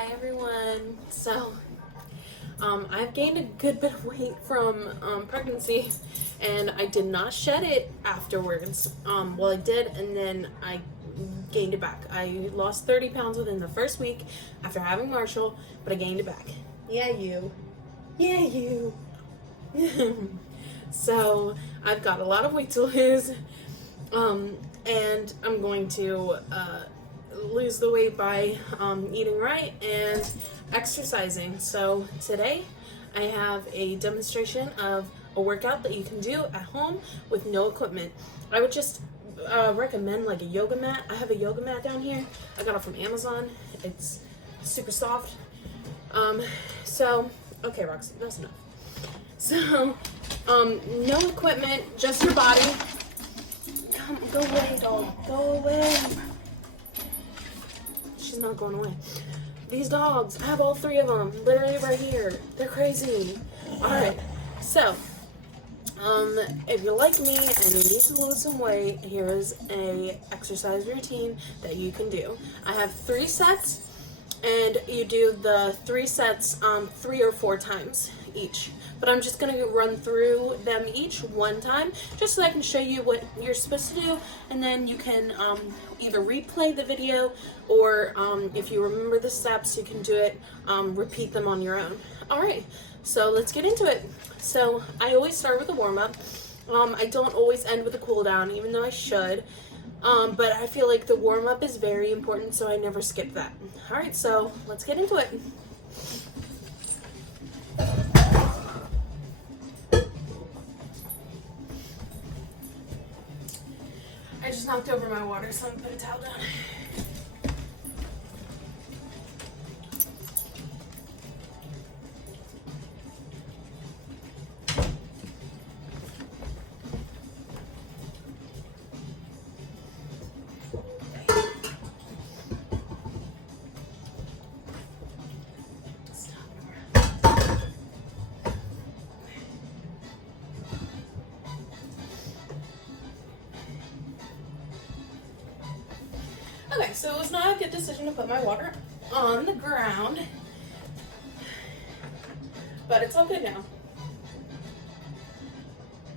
Hi everyone. So, I've gained a good bit of weight from pregnancy, and I did not shed it afterwards. Well, I did, and then I gained it back. I lost 30 pounds within the first week after having Marshall, but I gained it back. Yeah, you. Yeah, you. So, I've got a lot of weight to lose, and I'm going to lose the weight by eating right and exercising. So today I have a demonstration of a workout that you can do at home with no equipment. I would just recommend like a yoga mat. I have a yoga mat down here. I got it from Amazon. It's super soft. Okay, Roxy, that's enough. So, no equipment, just your body. Come, go away, dog. Go away. She's not going away. These dogs, I have all three of them, literally right here. They're crazy. Alright, so, if you're like me and you need to lose some weight, here's a exercise routine that you can do. I have 3 sets, and you do the 3 sets 3 or 4 times each. But I'm just going to run through them each one time, just so I can show you what you're supposed to do, and then you can either replay the video, or if you remember the steps, you can do it, repeat them on your own. Alright, so let's get into it. So I always start with a warm-up. I don't always end with a cool-down, even though I should. But I feel like the warm-up is very important, so I never skip that. Alright, so let's get into it. I just knocked over my water, so I'm gonna put a towel down. Okay, so it was not a good decision to put my water on the ground, but it's all good now.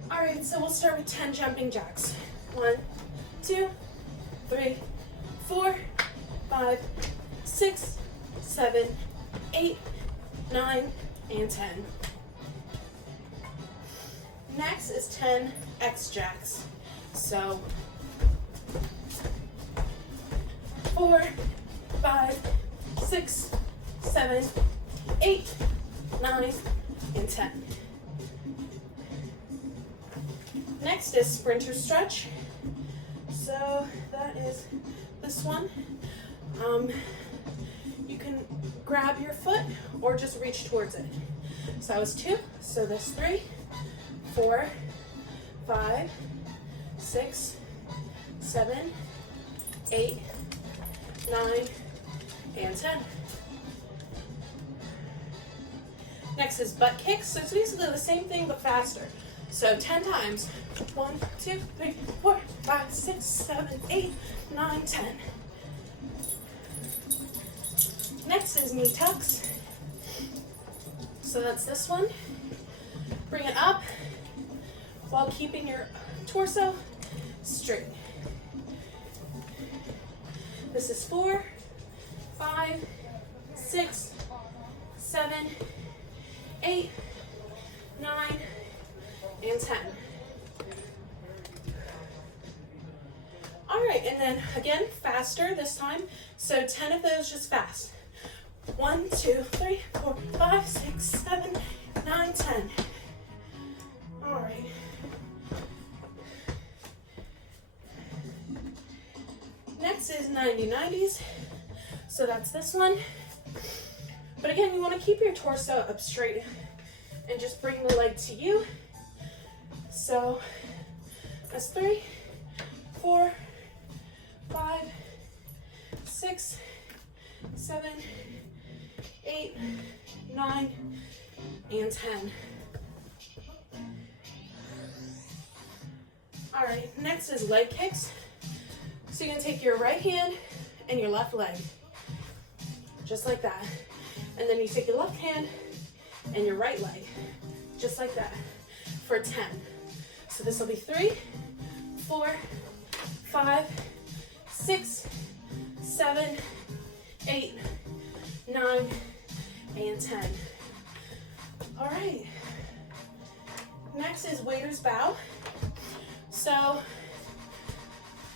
Alright, so we'll start with 10 jumping jacks. 1, 2, 3, 4, 5, 6, 7, 8, 9, and 10. Next is 10 X jacks. So 4, 5, 6, 7, 8, 9, and 10. Next is sprinter stretch. So that is this one. You can grab your foot or just reach towards it. So that was 2. So that's 3, 4, 5, 6, 7, 8, 9, and 10. Next is butt kicks. So it's basically the same thing but faster. So 10 times. 1, 2, 3, 4, 5, 6, 7, 8, 9, 10. Next is knee tucks. So that's this one. Bring it up while keeping your torso straight. This is 4, 5, 6, 7, 8, 9, and 10. Alright, and then again, faster this time. So 10 of those just fast. 1, 2, 3, 4, 5, 6, 7, 9, 10. Alright. Next is 90-90s. So that's this one. But again, you want to keep your torso up straight and just bring the leg to you. So that's 3, 4, 5, 6, 7, 8, 9, and 10. All right, next is leg kicks. So you're gonna take your right hand and your left leg. just like that. And then you take your left hand and your right leg, just like that, for 10. So this will be 3, 4, 5, 6, 7, 8, 9, and 10. All right. Next is waiter's bow. So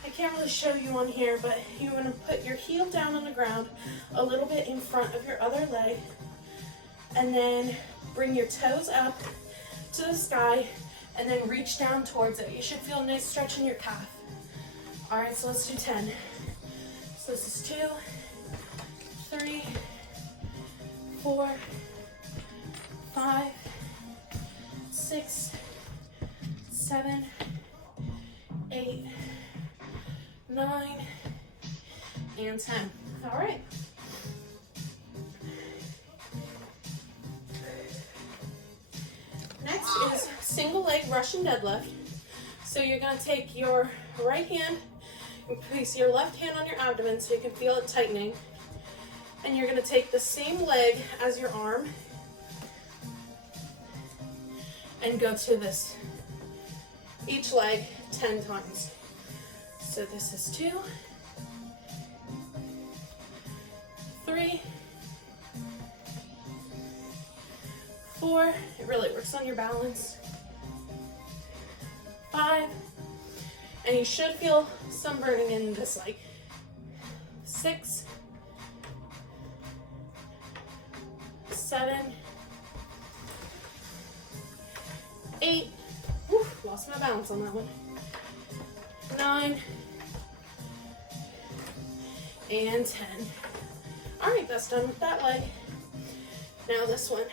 I can't really show you on here, but you want to put your heel down on the ground a little bit in front of your other leg, and then bring your toes up to the sky, and then reach down towards it. You should feel a nice stretch in your calf. All right, so let's do 10. So this is 2, 3, 4, 5, 6, 7, 8, 9, and 10. All right. Next is single leg Russian deadlift. So you're gonna take your right hand and place your left hand on your abdomen so you can feel it tightening. And you're gonna take the same leg as your arm and go to this, each leg 10 times. So this is 2, 3, 4, it really works on your balance, 5, and you should feel some burning in this leg, 6, 7, 8, whew, lost my balance on that one, 9, and 10. All right, that's done with that leg. Now this one.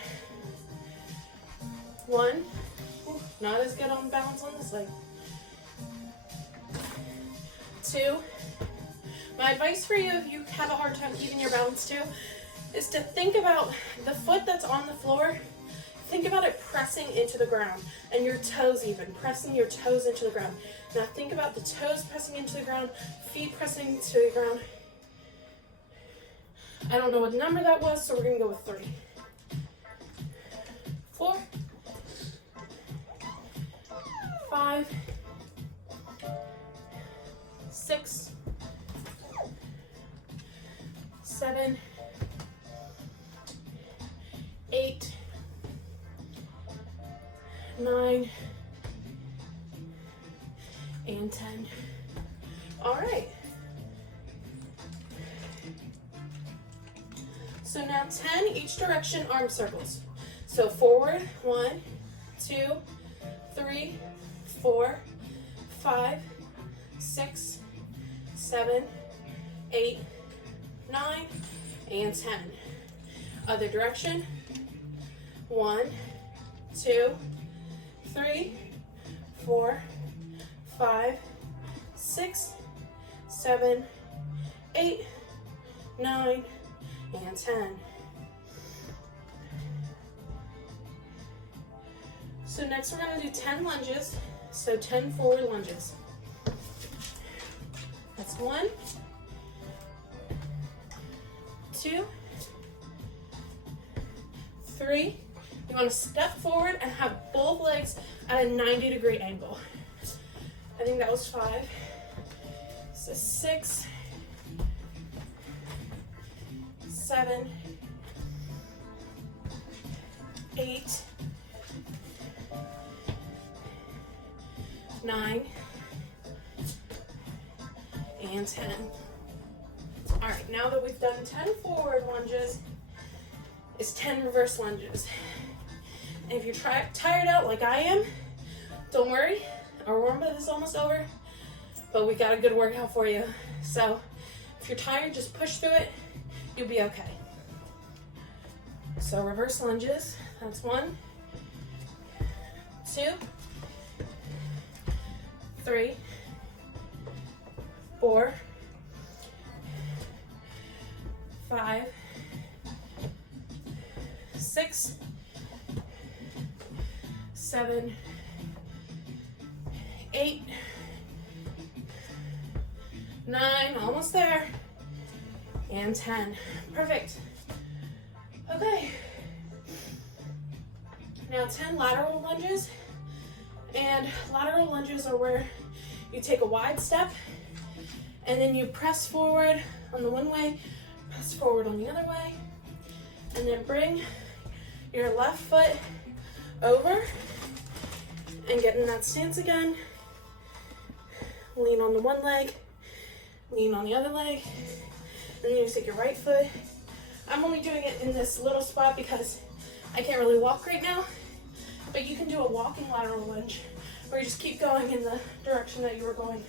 1, ooh, not as good on balance on this leg. 2, my advice for you if you have a hard time keeping your balance too, is to think about the foot that's on the floor, think about it pressing into the ground, and your toes even, pressing your toes into the ground. Now think about the toes pressing into the ground, feet pressing into the ground. I don't know what number that was, so we're gonna go with 3. 4, 5, 6, 7, 8, 9, and 10. All right. So now 10 each direction arm circles. So forward, 1, 2, 3, 4, 5, 6, 7, 8, 9, and 10. Other direction, 1, 2, 3, 4, 5, 6, 7, 8, 9, and 10. So next we're going to do 10 lunges, so 10 forward lunges. That's 1, 2, 3. You want to step forward and have both legs at a 90-degree angle. I think that was 5. So 6, 7, 8, 9, and 10. All right, now that we've done 10 forward lunges, it's 10 reverse lunges. And if you're tired out like I am, don't worry, our warm-up is almost over, but we got a good workout for you. So if you're tired, just push through it, you'll be okay. So reverse lunges, that's 1, 2, 3, 4, 5, 6, 7, 8, 9, almost there, and 10. Perfect. Okay. Now 10 lateral lunges. And lateral lunges are where you take a wide step and then you press forward on the one way, press forward on the other way, and then bring your left foot over and get in that stance again. Lean on the one leg, lean on the other leg, and then you take your right foot. I'm only doing it in this little spot because I can't really walk right now, but you can do a walking lateral lunge where you just keep going in the direction that you were going.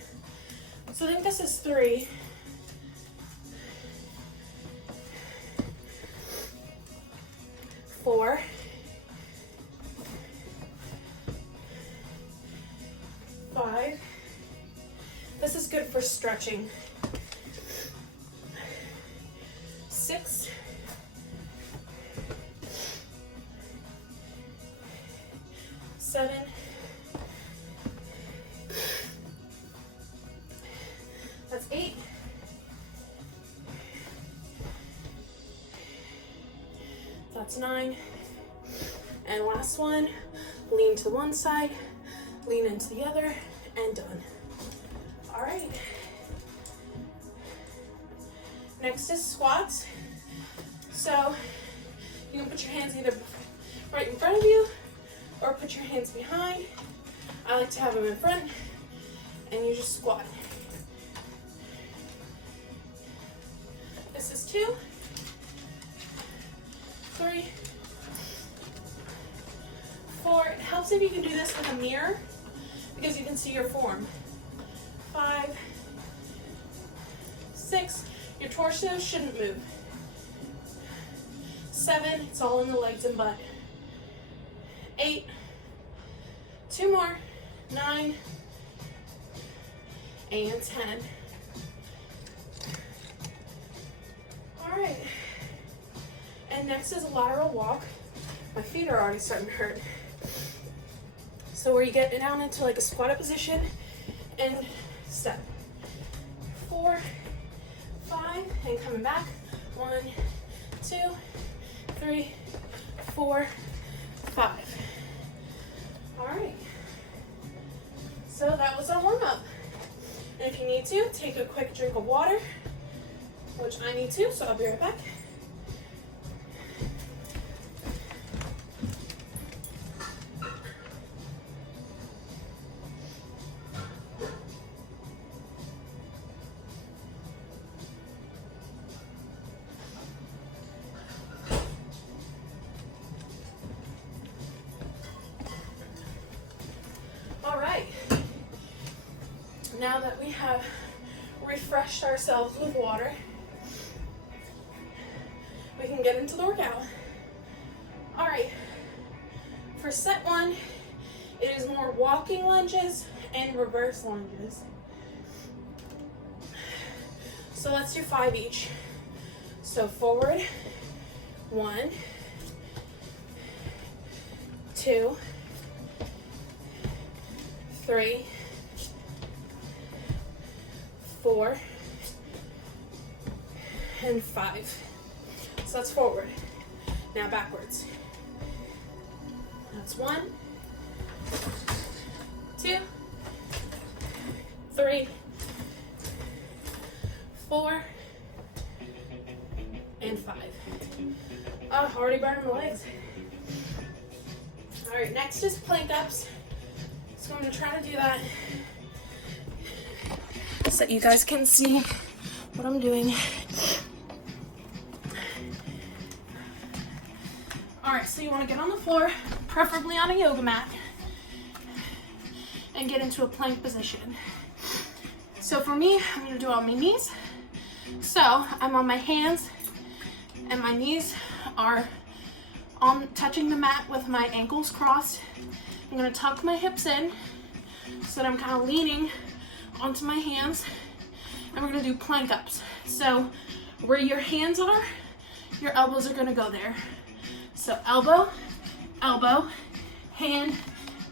So I think this is 3. 4. 5. This is good for stretching. 6. 7. That's 8. That's 9. And last one, lean to one side, lean into the other, and done. All right. Next is squats. So you can put your hands either right in front of you or put your hands behind. I like to have them in front, and you just squat. This is 2, 3, 4. It helps if you can do this with a mirror because you can see your form. 5, 6. Your torso shouldn't move. 7. It's all in the legs and butt. 8. 2 more. 9 and 10. All right. And next is a lateral walk. My feet are already starting to hurt. So where you get down into like a squatted position and step. 4, 5, and coming back. 1, 2, 3, 4, 5. All right. So that was our warm up. And if you need to, take a quick drink of water, which I need to, so I'll be right back. All right. Now that we have refreshed ourselves with water, we can get into the workout. All right, for set 1, it is more walking lunges and reverse lunges. So let's do 5 each. So forward, 1, 2, 3, 4, and 5. So that's forward. Now backwards. That's 1, 2, 3, 4, and 5. Oh, already burning my legs. All right, next is plank ups. So I'm gonna try to do that so that you guys can see what I'm doing. All right, so you wanna get on the floor, preferably on a yoga mat, and get into a plank position. So for me, I'm gonna do it on my knees. So I'm on my hands and my knees are on touching the mat with my ankles crossed. I'm gonna tuck my hips in so that I'm kind of leaning onto my hands, and we're gonna do plank ups. So where your hands are, your elbows are gonna go there. So elbow, elbow, hand,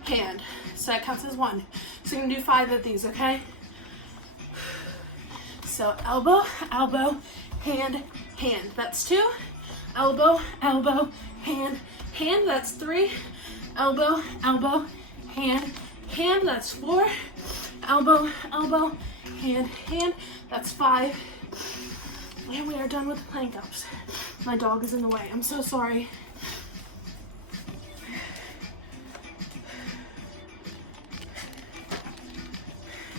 hand. So that counts as 1. So you're gonna do 5 of these, okay? So elbow, elbow, hand, hand. That's 2. Elbow, elbow, hand, hand. That's 3. Elbow, elbow, hand, hand. That's 4. Elbow, elbow, hand, hand. That's 5. And we are done with the plank ups. My dog is in the way. I'm so sorry.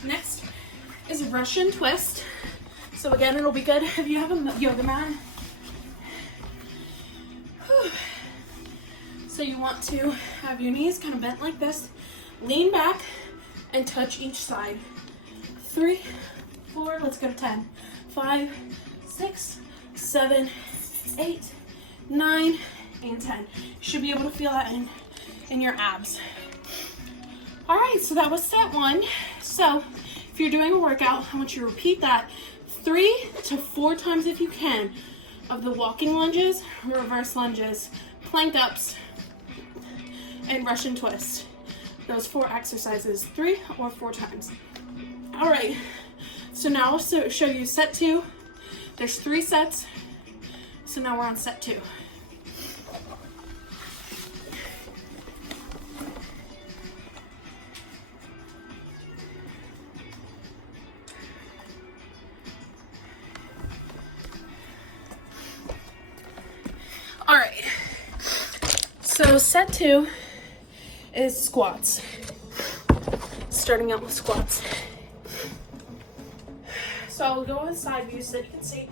Next is a Russian twist. So again, it'll be good if you have a yoga mat. Whew. So you want to have your knees kind of bent like this, lean back, and touch each side. 3, 4, let's go to 10. 5, 6, 7, 8, 9, and 10. You should be able to feel that in your abs. All right, so that was set 1. So if you're doing a workout, I want you to repeat that 3 to 4 times if you can of the walking lunges, reverse lunges, plank ups, and Russian twist. Those 4 exercises, 3 or 4 times. All right, so now I'll show you set 2. There's 3 sets, so now we're on set 2. All right, so set 2 is squats. Starting out with squats. So I'll go with side view so that you can see.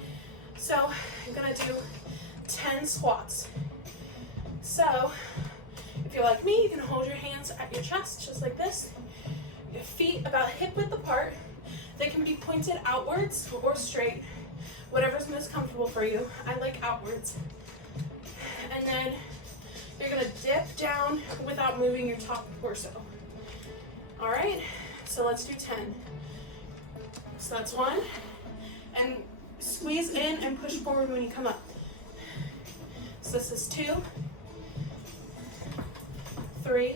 So I'm gonna do 10 squats. So if you're like me, you can hold your hands at your chest, just like this. Your feet about hip width apart. They can be pointed outwards or straight, whatever's most comfortable for you. I like outwards. And then you're gonna dip down without moving your top torso. All right, so let's do 10. So that's 1, and squeeze in and push forward when you come up. So this is 2, 3,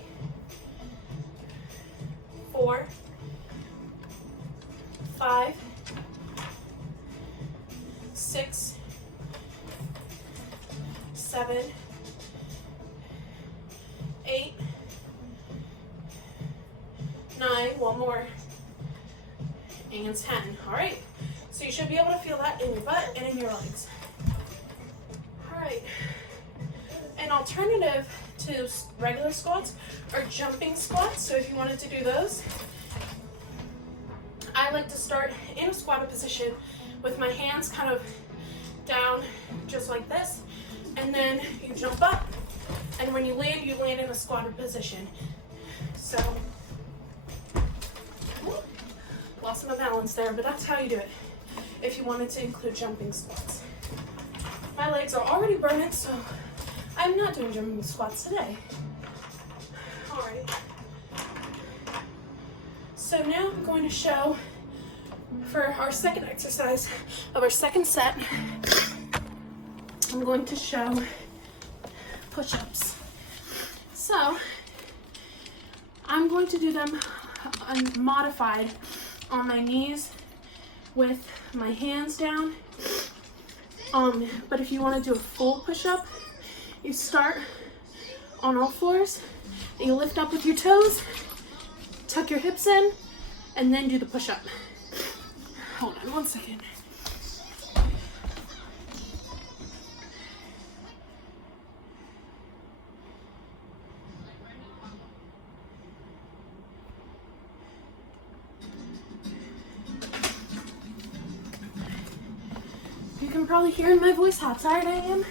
4, 5, 6, 7, 8, 9, one more, and 10. All right, so you should be able to feel that in your butt and in your legs. All right, an alternative to regular squats are jumping squats. So if you wanted to do those, I like to start in a squatted position with my hands kind of down just like this, and then you jump up, and when you land in a squatted position. So lost my balance there, but that's how you do it if you wanted to include jumping squats. My legs are already burning, so I'm not doing jumping squats today. All right. So now I'm going to show, for our second exercise of our second set, I'm going to show push-ups. So I'm going to do them modified on my knees with my hands down. But if you want to do a full push-up, you start on all fours, and you lift up with your toes, tuck your hips in, and then do the push-up. Hold on 1 second. You can probably hear in my voice how tired I am,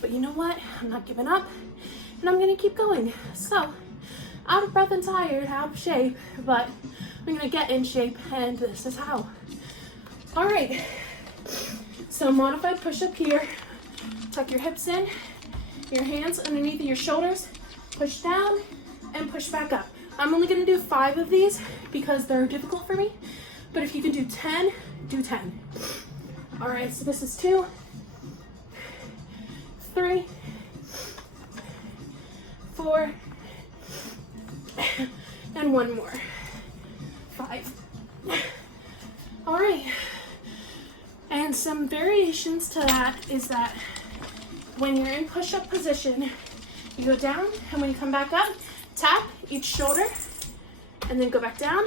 but you know what? I'm not giving up, and I'm gonna keep going. So, out of breath and tired, out of shape, but I'm gonna get in shape, and this is how. All right, so modified push-up here. Tuck your hips in, your hands underneath your shoulders, push down, and push back up. I'm only gonna do 5 of these because they're difficult for me, but if you can do 10, do 10. All right, so this is 2, 3, 4, and 1 more, 5. All right, and some variations to that is that when you're in push-up position, you go down, and when you come back up, tap each shoulder, and then go back down.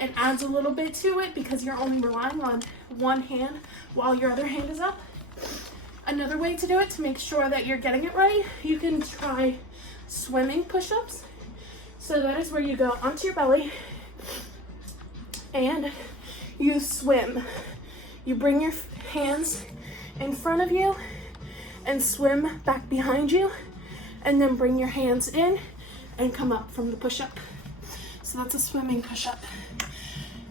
It adds a little bit to it because you're only relying on one hand while your other hand is up. Another way to do it to make sure that you're getting it right, you can try swimming push-ups. So that is where you go onto your belly and you swim. You bring your hands in front of you and swim back behind you, and then bring your hands in and come up from the push-up. So that's a swimming push-up.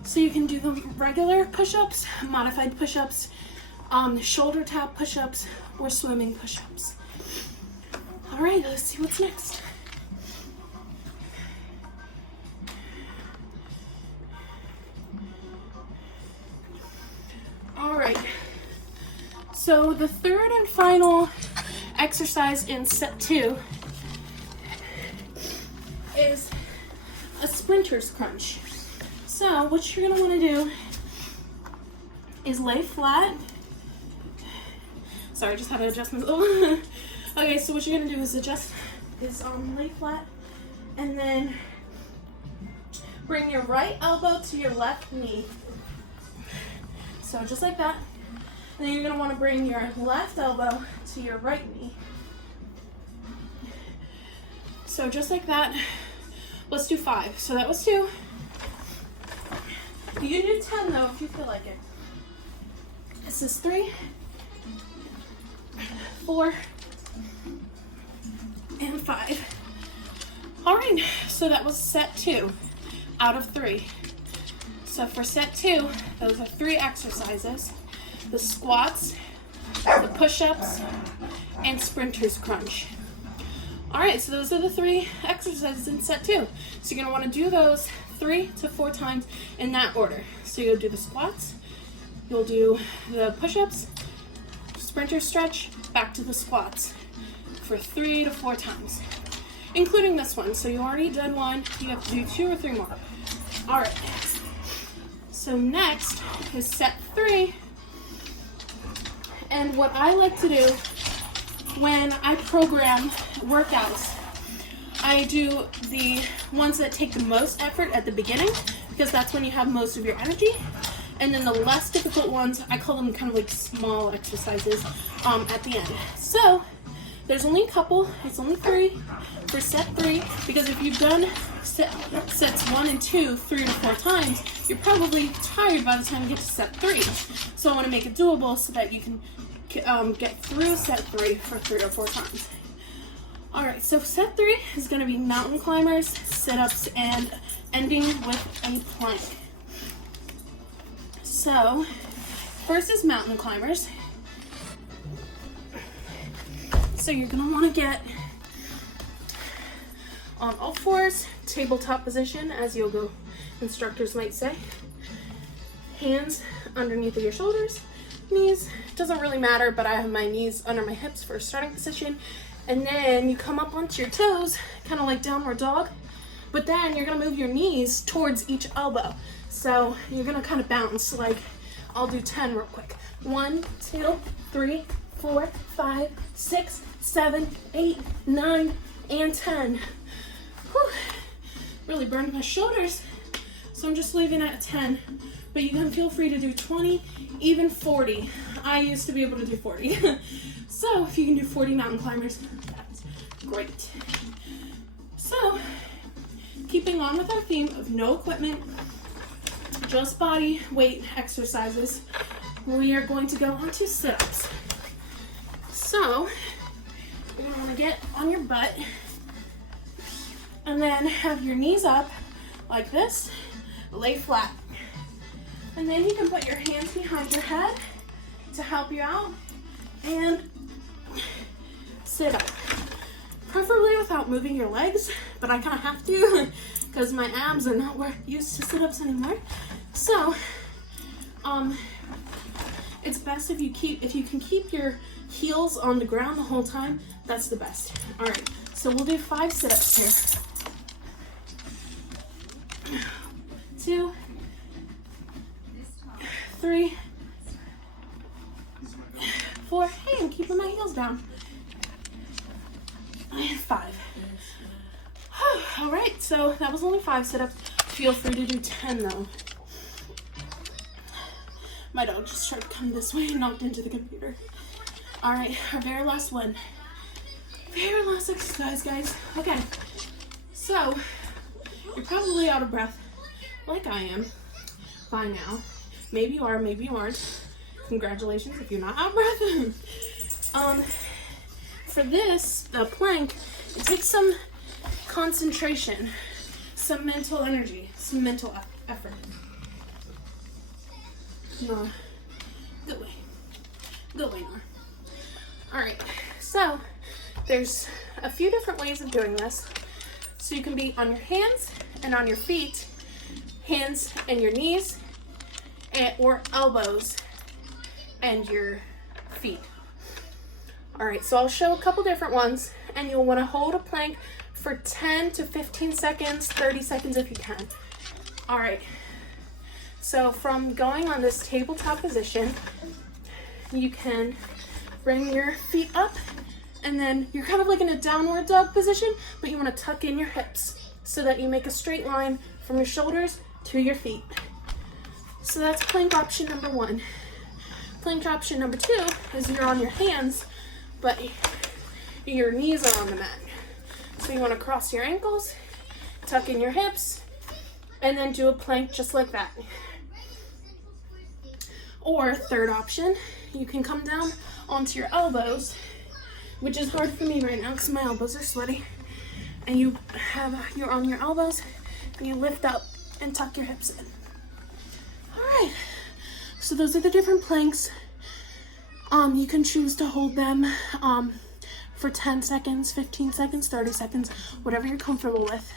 So you can do the regular push-ups, modified push-ups, shoulder tap push-ups, or swimming push-ups. All right, let's see what's next. All right, so the third and final exercise in set 2 is a sprinter's crunch. So what you're gonna wanna do is lay flat. Sorry, I just had to adjust my Okay, so what you're gonna do is lay flat, and then bring your right elbow to your left knee. So just like that. Then you're gonna wanna bring your left elbow to your right knee. So just like that. Let's do 5. So that was 2. You can do 10 though if you feel like it. This is 3, 4, and 5. All right, so that was set 2 out of 3. So for set 2, those are 3 exercises: the squats, the push-ups, and sprinter's crunch. All right, so those are the 3 exercises in set 2. So you're gonna wanna do those 3 to 4 times in that order. So you'll do the squats, you'll do the push-ups, sprinter stretch, back to the squats for 3 to 4 times, including this one. So you already did 1, you have to do 2 or 3 more. All right, so next is set 3. And what I like to do when I program workouts, I do the ones that take the most effort at the beginning, because that's when you have most of your energy. And then the less difficult ones, I call them kind of like small exercises at the end. So there's only a couple, it's only 3 for set 3, because if you've done sets 1 and 2 3 to 4 times, you're probably tired by the time you get to set 3. So I want to make it doable so that you can get through set 3 for 3 or 4 times. All right, so set 3 is going to be mountain climbers, sit-ups, and ending with a plank. So first is mountain climbers. So you're going to want to get on all fours, tabletop position, as yoga instructors might say. Hands underneath of your shoulders, knees, doesn't really matter, but I have my knees under my hips for a starting position. And then you come up onto your toes, kind of like downward dog, but then you're gonna move your knees towards each elbow. So you're gonna kind of bounce, like I'll do 10 real quick. 1, 2, 3, 4, 5, 6, 7, 8, 9, and 10. Whew. Really burned my shoulders, so I'm just leaving it at 10. But you can feel free to do 20, even 40. I used to be able to do 40. So if you can do 40 mountain climbers, that's great. So keeping on with our theme of no equipment, just body weight exercises, we are going to go on to sit-ups. So you're gonna wanna get on your butt and then have your knees up like this, lay flat. And then you can put your hands behind your head to help you out and sit up. Preferably without moving your legs, but I kind of have to because my abs are not used to sit-ups anymore. So, it's best if you can keep your heels on the ground the whole time. That's the best. All right, so we'll do 5 sit-ups here. 2, 3, 4. Hey, I'm keeping my heels down. And 5. All right, so that was only 5 sit-ups. Feel free to do 10 though. My dog just tried to come this way and knocked into the computer. All right, our very last one. Very last exercise, guys. Okay, so you're probably out of breath, like I am, by now. Maybe you are, maybe you aren't. Congratulations if you're not out of breath. For this, the plank, it takes some concentration, some mental energy, some mental effort. No, good way, Nora. All right, so there's a few different ways of doing this. So you can be on your hands and on your feet, hands and your knees, or elbows and your feet. All right, so I'll show a couple different ones, and you'll want to hold a plank for 10 to 15 seconds, 30 seconds if you can. All right, so from going on this tabletop position, you can bring your feet up, and then you're kind of like in a downward dog position, but you want to tuck in your hips so that you make a straight line from your shoulders to your feet. So that's plank option number 1. Plank option number 2 is you're on your hands, but your knees are on the mat. So you want to cross your ankles, tuck in your hips, and then do a plank just like that. Or third option, you can come down onto your elbows, which is hard for me right now because my elbows are sweaty. And you're on your elbows, and you lift up and tuck your hips in. All right, so those are the different planks. You can choose to hold them for 10 seconds, 15 seconds, 30 seconds, whatever you're comfortable with.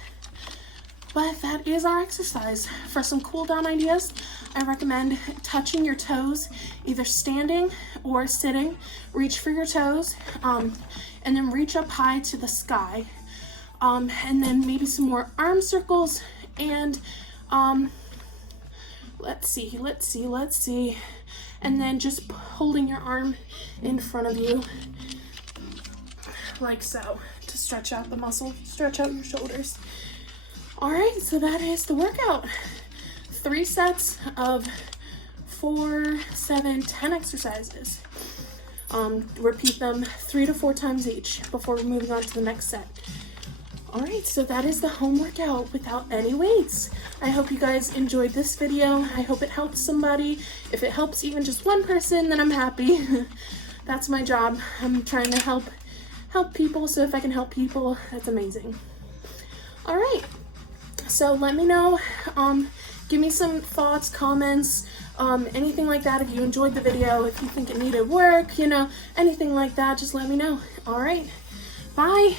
But that is our exercise. For some cool down ideas, I recommend touching your toes, either standing or sitting. Reach for your toes, and then reach up high to the sky. And then maybe some more arm circles, and let's see. And then just holding your arm in front of you, like so, to stretch out the muscle, stretch out your shoulders. All right, so that is the workout. 3 sets of 4, 7, 10 exercises. Repeat them 3 to 4 times each before moving on to the next set. All right, so that is the home workout without any weights. I hope you guys enjoyed this video. I hope it helps somebody. If it helps even just one person, then I'm happy. That's my job. I'm trying to help people, so if I can help people, that's amazing. All right, so let me know. Give me some thoughts, comments, anything like that. If you enjoyed the video, if you think it needed work, anything like that, just let me know. All right, bye.